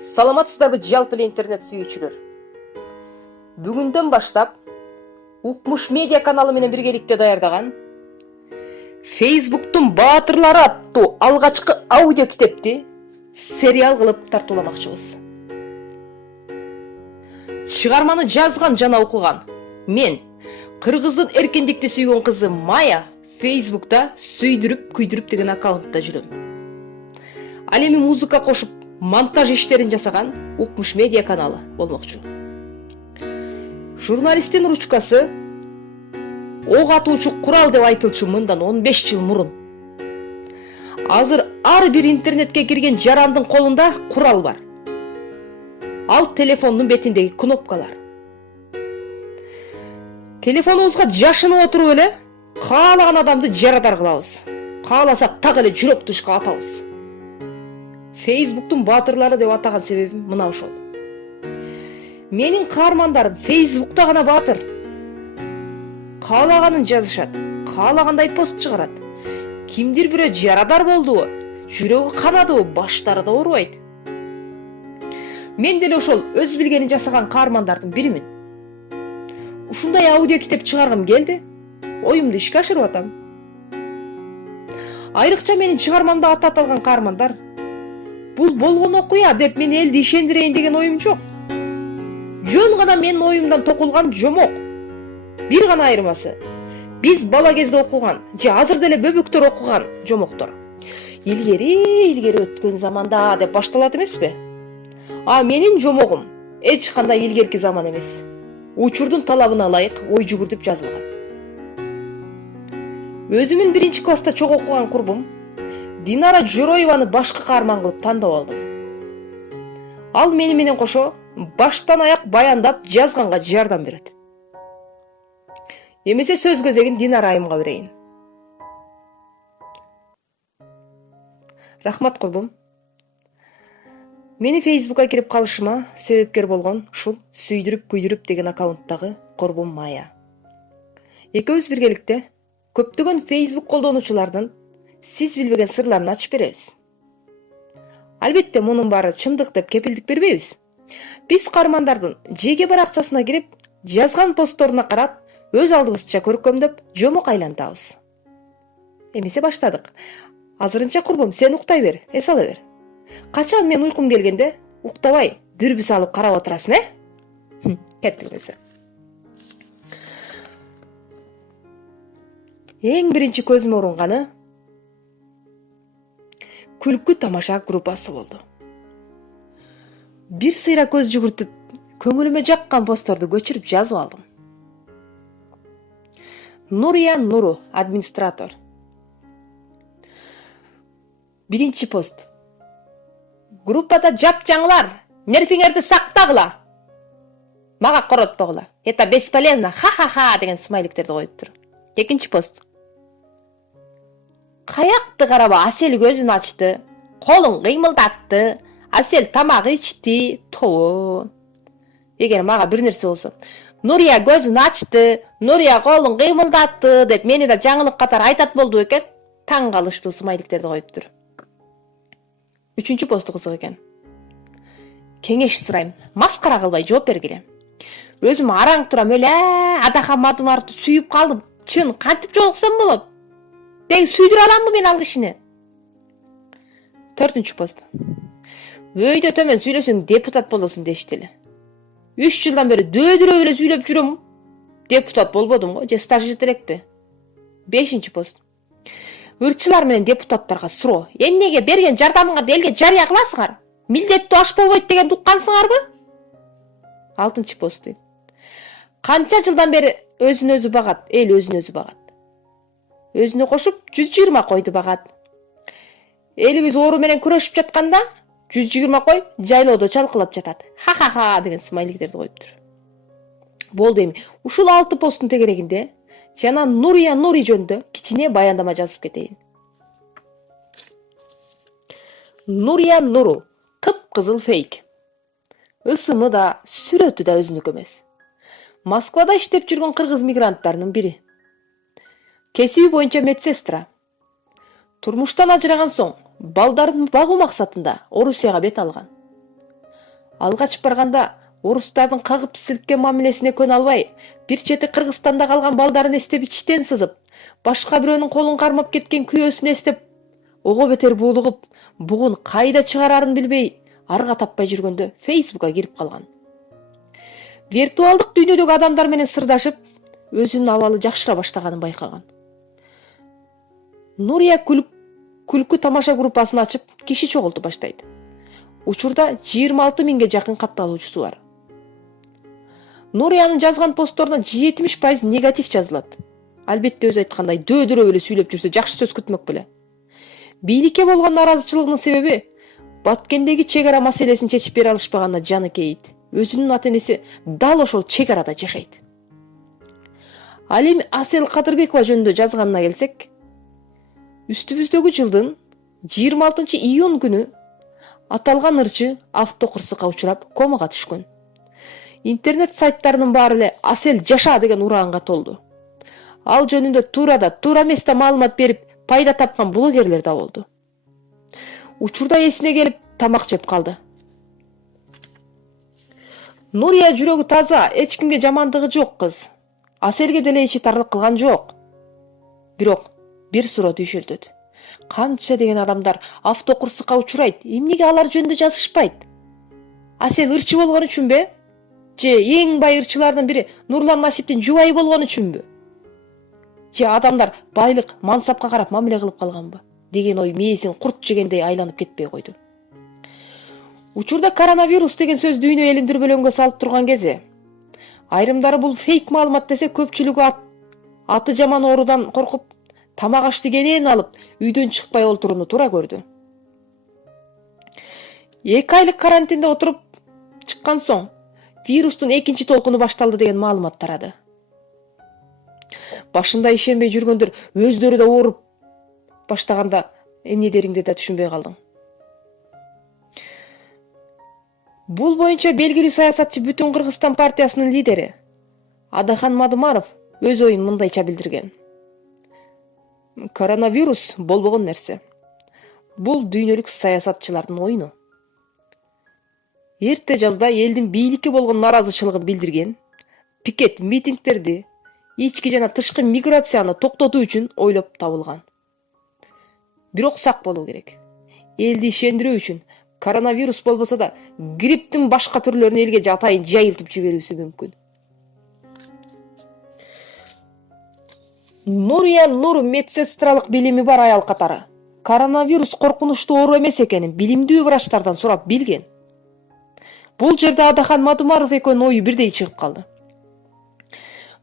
Саламатсыздарбы жалпы эле интернет сүйүүчүлөр. Бүгүндөн баштап Укмуш медиа каналы менен биргеликте даярдаган Facebooktун баатырлары аттуу алгачкы аудио китепти сериал кылып тартууламакчыбыз. Чыгарманы жазган жана окуган мен, кыргыздын эркиндикти сүйгөн кызы Майя Facebook'та сүйдүрүп күйдүрүп деген аккаунтта жүрөм. Ал эми музыка кошуп монтаж иштерин жасаган Укмуш медиа каналы болмокчу. Журналисттин ручкасы ок атуучу курал деп айтылчу мындан 15 жыл мурун. Азыр ар бир интернетке кирген жарандын колунда курал бар. Ал телефондун бетиндеги кнопкалар. Телефонубузга жашынып отуруп эле каалаган адамды жарадар кылабыз. Кааласак так эле жүрөк тушка атабыз. Facebooktун баатырлары деп атаган себебим мына ошол. Менин каармандарым Facebook'та гана баатыр. Каалаганын жазышат, каалагандай пост чыгарат. Кимдир бирөө жарадар болдубу, жүрөгү канадыбы, баштары да оорубайт. Мен деле ошол өз билгенин жасаган каармандардын биримин. Ушундай аудио китеп чыгаргым келди, оюмду ишке ашырып атам. Айрыкча менин чыгармамда аты аталган каармандар бул болгон окуя деп мен элди ишендирейин деген оюм жок. Жөн гана менин оюмдан токулган жомок. Бир гана айырмасы. Биз бала кезде окуган, же азыр деле бөбөктөр окуган жомоктор. Илгери өткөн заманда деп башталат эмеспи? А менин жомогум эч кандай илгерки заман эмес. Учурдун талабына ылайык ой жүгүртүп жазылган. Өзүмүн 1-класста чогуу окуган курбум Динара Жороеваны башкы каарман кылып тандап алдым. Ал мени менен кошо баштан аяк баяндап жазганга жардам берет. Эмесе сөз кезегин Динара айымга берейин. Рахмат курбум. Мени Facebook'ка кирип калышыма себепкер болгон ушул сүйдүрүп күйдүрүп деген аккаунттагы курбум Майя. Экөөбүз биргеликте көптөгөн Facebook колдонуучулардын сиз билбеген сырларын ачып беребиз. Албетте, мунун баары чындык деп кепилдик бербейбиз. Биз каармандардын жеке баракчасына кирип, жазган постторуна карап, өз алдыбызча көркөмдөп, жомок айлантабыз. Эмесе баштадык. Азырынча курбум, сен уктай бер, эс ала бер. Качан мен уйкум келгенде, уктабай, дүрбү салып карап отурасың, Кеттик эмесе. Эң биринчи көзүмө урунганы күлкү тамаша группасы болду. Бир сыйра көз жүгүртүп, көңүлүмө жаккан постторду көчүрүп жазып алдым. Нурия Нуру, администратор. Биринчи пост. Группада жапжаңлар, нервиңерди сактагыла. Мага коротпогула. Это бесполезно, ха-ха-ха деген смайликтерди коюптур. Экинчи пост. Каякты карап Асел көзүн ачты, колун кыймылдатты, Асел тамак ичти, тобу. Эгер мага бир нерсе болсо, Нурия көзүн ачты, Нурия колун кыймылдатты деп мени да жаңылык катары айтат болду экен, таң калыштуу смайликтерди коюптур. Үчүнчү посту кызык экен. Кеңеш сурайм, маскара кылбай жооп бергиле. Өзүм араң турам эле, Адахамадым арты сүйүп калдым. Чын кантип жолуксам болот? Дең сүйдүрө аламбы мен ал кишини? 4-чү пост. Өйдө төмөн сүйлөсөң депутат болосуң дештили. 3 жылдан бери дөдүрөп эле сүйлөп жүрөм. Депутат болбодум го, же стажер элекпи? 5-чи пост. Ырчылар менен депутаттарга суроо. Эмнеге берген жардамыңарды элге жарыя кыласыңар? Милдеттүү аш болбойт дегенди уккансыңарбы? 6-чы пост. Канча жылдан бери өзүн өзү багат, эл өзүн өзү багат. Өзүнө кошуп 120 койду багат. Элибиз оору менен күрөшүп жатканда 120 кой жайлоодо чалкылап жатат. Ха-ха-ха деген смайликтерди коюптур. Болду эми. Ушул 6 посттун тегерегинде жана Нурия Нури жөнүндө кичине баяндама жазып кетейин. Нурия Нуру, кып-кызыл фейк. Ысымы да, сүрөтү да өзүнүкү эмес. Москвада иштеп жүргөн кыргыз мигранттарынын бири. Кесиби боюнча медсестра. Турмуштан ажыраган соң балдарын багуу максатында Орусияга бет алган. Алгач барганда орустардын кагып силккен мамилесине көнө албай, бир чети Кыргызстанда калган балдарын эстеп ичтен сызып, башка бирөөнүн колун кармап кеткен күйөөсүн эстеп, ого бетер буулугуп, бугун кайда чыгарарын билбей, арга таппай жүргөндө Facebook'a кирип калган. Виртуалдык дүйнөдөгү адамдар менен сырдашып, өзүнүн абалы жакшыра баштаганын байкаган. Нурия күлкү тамаша группасын ачып, киши чогулту баштайт. Учурда 26 миңге жакын катталуучусу бар. Нуриянын жазган постторуна 70% негатив жазылат. Албетте өзү айткандай, дөөдүрөп эле сүйлөп жүрсө жакшы сөз күтмөк беле. Бийликке болгон наразычылыгынын себеби Баткендеги чек ара маселесин чечип бере алышпаганына жаны кейит. Өзүнүн ата-энеси дал ошол чек арада жашайт. Ал эми Асел Кадырбекова жөнүндө жазганына келсек, үстүбүздөгү жылдын 26 июнь күнү аталган ырчы автокырсыкка учурап комага түшкөн. Интернет сайттарынын баары эле Асел жаша деген ураанга толду. Ал жөнүндө туура эмес да маалымат берип, пайда тапкан блогерлер да болду. Учурда эсине келип тамак жеп калды. Нурия жүрөгү таза, эч кимге жамандыгы жок кыз. Аселге деле ичи тарлык кылган жок. Бирок бир суроо түйшөлтөт. Канча деген адамдар автокырсыкка учурайт, эмнеге алар жөнүндө жазышпайт? Асел ырчы болгон үчүнбү? Же эң бай ырчылардын бири Нурлан Насиптин жубайы болгон үчүнбү? Же адамдар байлык, мансапка карап мамиле кылып калганбы? Деген ой мээсин курт жегендей айланып кетпей койду. Учурда коронавирус деген сөз дүйнө элин дүрбөлөңгө салып турган кези. Айрымдары бул фейк маалымат десе, көпчүлүгү аты жаман оорудан коркуп, тамак ашты кенен алып, үйдөн чыкпай олтурууну туура көрдү. 2 айлык карантинде отуруп чыккан соң, вирустун экинчи толкуну башталды деген маалымат тарады. Башында ишенбей жүргөндөр өздөрү да ооруп баштаганда эмне дериңди да түшүнбөй калдың. Бул боюнча белгилүү саясатчы Бүтүн Кыргызстан партиясынын лидери Адахан Мадумаров өз оюн мындайча билдирген. Коронавирус болбогон нерсе. Бул дүйнөлүк саясатчылардын оюну. Эрте жазда элдин бийликке болгон наразычылыгын билдирген, пикет митингдерди, ички жана тышкы миграцияны токтотуу үчүн ойлоп табылган. Бирок сак болуу керек. Элди ишендирүү үчүн коронавирус болбосо да грипптин башка түрлөрүн элге жатайын жайылтып жиберүүсү мүмкүн. Нурия Нур медсестралык билими бар аял катары коронавирус коркунучтуу оору эмес экенин билимдүү врачтардан сурап билген. Бул жерде Адахан Мадумаров экөөнүн ою бирдей чыгып калды.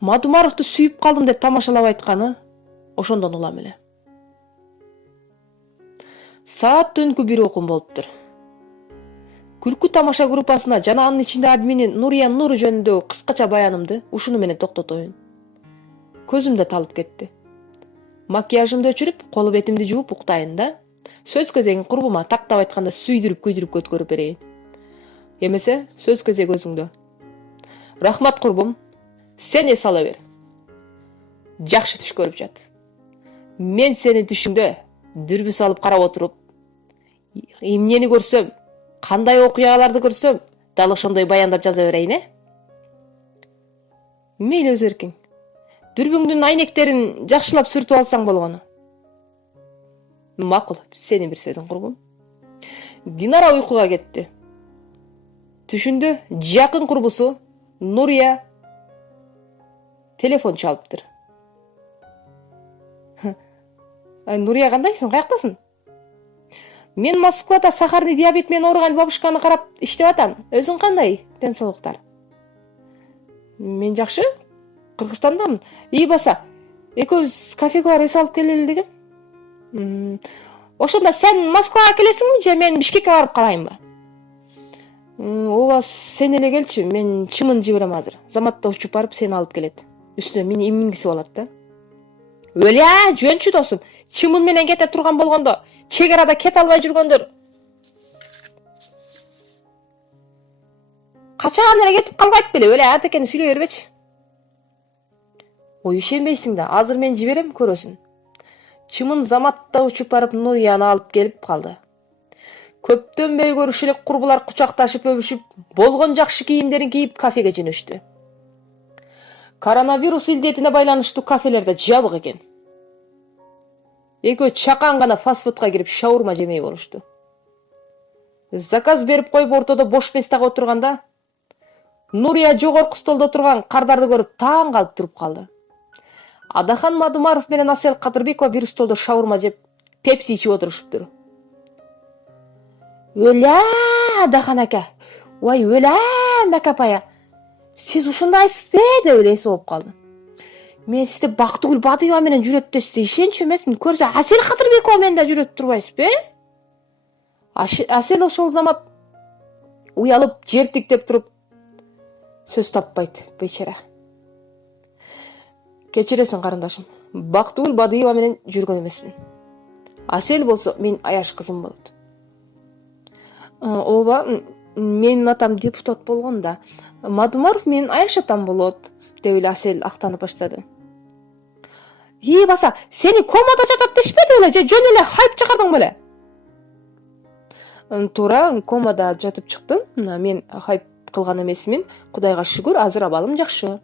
Мадумаровду сүйүп калдым деп тамашалап айтканы ошондон улам эле. Саат түнкү 1 окум болуптур. Күлкү тамаша группасына жана анын ичинде админи Нурия Нур жөнүндөгү кыскача баянымды ушуну менен токтотоюн. Көзүмдө талып кетти. Макияжымды өчүрүп, кол бетимди жууп уктайын да, сөз кезегин курбума тактап айтканда сүйдүрүп өткөрүп берейин. Эмесе сөз кезеги өзүңдө. Рахмат курбум, сен эс ала бер. Жакшы түш көрүп жат. Мен сенин түшүңдө дүрбү салып карап отуруп, эмнени көрсөм, кандай окуяларды көрсөм, дал ошондой баяндап жаза берейин, Мейли өз эркиң. Дүрбүңдүн айнектерин жакшылап сүртүп алсаң болгону. Макул, сенин бир сөзүң курбум. Динара уйкуга кетти. Түшүндө жакын курбусу Нурия телефон чалыптыр. Нурия, кандайсың, каяктасың? Мен Москвада сахарный диабет менен ооруган бабушканы карап иштеп атам. Өзүң кандай? Ден соолуктар. Мен жакшы. Кыргызстандамын. Баса, экөөбүз кафеге барып эс алып келели дегем. Ошондо сен Москвага келесиңби же мен Бишкекке барып калайынбы? Ооба, сен эле келчи, мен чымын жиберем азыр. Заматта учуп барып сени алып келет. Үстүнө мени мингиси болот да. Өлө, жөнчү досум. Чымын менен кете турган болгондо, чек арада кете албай жүргөндөр качан эле кетип калбайт беле? Өлө, артекени сүйлөй бербечи. Ой, ишенбейсиң да, азыр мен жиберем, көрөсүн. Чымын заматта учуп барып Нурияны алып келип калды. Көптөн бери көрүш элек курбулар кучакташып өбүшүп, болгон жакшы кийимдерин кийип кафеге жөнөштү. Коронавирус илдетине байланыштуу кафелер да жабык экен. Экөө чакан гана фастфудка кирип шаурма жемей болушту. Заказ берип коюп ортодо бош местага отурганда Нурия жогорку столдо турган кардарды көрүп таң калып туруп калды. Адахан Мадумаров менен Асел Кадырбекова бир столдо шаурма жеп, пепси ичип отурушуптур. Өлә, Адахан ака. Ой, өлә, Макапая. Сиз ушундайсыз бе? деп элеси болуп калды. Мен сизди Бактыгүл Бадыева менен жүрөттөсүз ишенчү эмесмин. Көрсө Асел Кадырбекова менен да жүрөт турбайсыз бе? Асел ошол замат уялып, жертиктеп туруп сөз таппайт, бечара. Кечиресиң карындашым. Бактыгүл Бадыева менен жүргөн эмесмин. Асел болсо менин аяш кызым болот. Ооба, менин атам депутат болгон да. Мадумаров менин аяш атам болот, деп эле Асел актанып баштады. Баса, сени комада жатат дешпеди беле, же жөн эле хайп чыгардың беле? Туура, комада жатып чыктым. Мен хайп кылган эмесмин. Кудайга шүгүр, азыр абалым жакшы.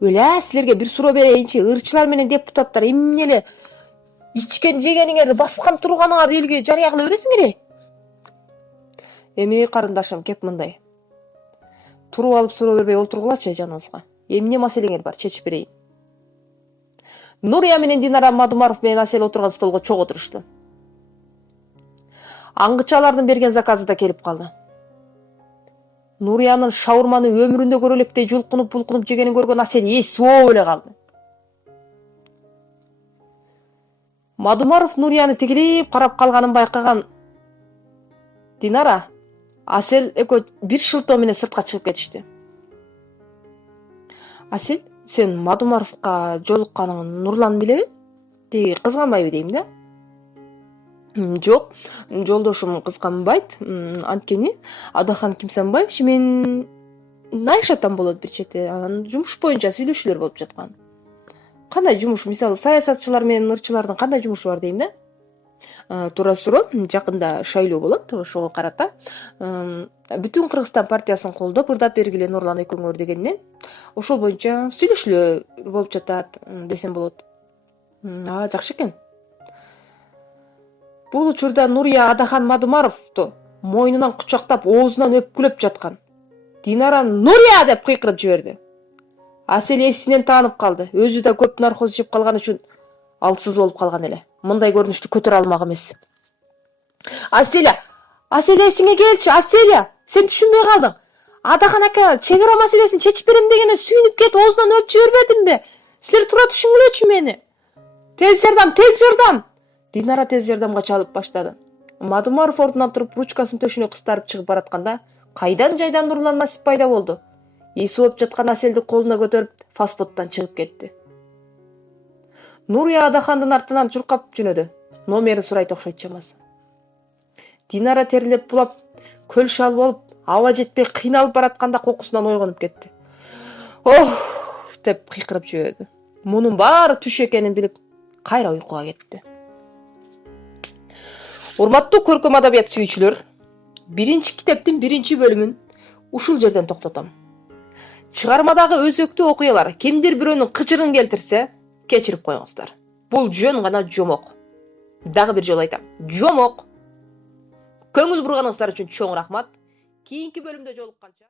Өлө, силерге бир суроо берейинчи. Ырчылар менен депутаттар эмне эле ичкен жегениңерди баскан турганыңарды элге жарыя кыла бересиңер? Эми карындашым, кеп мындай. Туруп алып суроо бербей олтургулачы жаныңызга. Эмне маселеңер бар, чечип берейин. Нурия менен Динара Мадумаров менен Асел отурган столго чогуу отурушту. Аңгычалардын берген заказы да келип калды. Нуриянын шаурманы өмүрүндө көрө электей жулкунуп жегенин көргөн Асел эси ооп эле калды. Мадумаров Нурияны тигилип карап калганын байкаган Динара, Асел экөө бир шылтоо менен сыртка чыгып кетишти. Асел, сен Мадумаровка жолукканың Нурлан билеби? Деги кызганбайбы дейм да? Жок, жолдошум кызганбайт. Анткени Адахан Кимсанбаевич менин аяш атам болот бир чети. Анан жумуш боюнча сүйлөшүүлөр болуп жаткан. Кандай жумуш, мисалы саясатчылар менен ырчылардын кандай жумушу бар дейм да? Туура суроо, жакында шайлоо болот, ошого карата Бүтүн Кыргызстан партиясын колдоп ырдап бергиле Нурлан экөөңөр дегенден ошол боюнча сүйлөшүүлөр болуп жатат десем болот. Жакшы экен. Бул учурда Нурия Адахан Мадумаровду мойнунан кучактап, оозунан өпкүлөп жаткан. Динара "Нурия!" деп кыйкырып жиберди. Асел эсинен таанып калды. Өзү да көп наркоз ичип калган үчүн алсыз болуп калган эле. Мындай көрүнүштү көтөрө алмак эмес. Аселя эсиңе келчи, Аселя. Сен түшүнбөй калдың. Адахан ака чек ара маселесин чечип берем дегенде сүйүнүп кетип оозунан өп жибербедимби? Силер туура түшүнгүлөчү мени. Тез жардам. Динара тез жардамга чалып баштады. Мадумаров ордунан туруп ручкасын төшүнө кыстарып чыгып баратканда кайдан жайдан Нурлан Насип пайда болду. Эси болуп жаткан Аселди колуна көтөрүп фастфудтан чыгып кетти. Нурия Адахандын артынан чуркап жөнөдү. Номерин сурайт окшойт чамасы. Динара терилеп булап, көл шал болуп, аба жетпей кыйналып баратканда кокусунан ойгонуп кетти. Деп кыйкырып жиберди. Мунун баары түш экенин билип, кайра уйкуга кетти. Урматтуу көркөм адабият сүйүүчүлөр, биринчи китептин биринчи бөлүмүн ушул жерден токтотом. Чыгармадагы өзөктүү окуялар кимдир бирөөнүн кычырын келтирсе, кечирип коюңуздар. Бул жөн гана жомок. Дагы бир жолу айтам, жомок. Көңүл бурганыңыздар үчүн чоң рахмат. Кийинки бөлүмдө жолукканча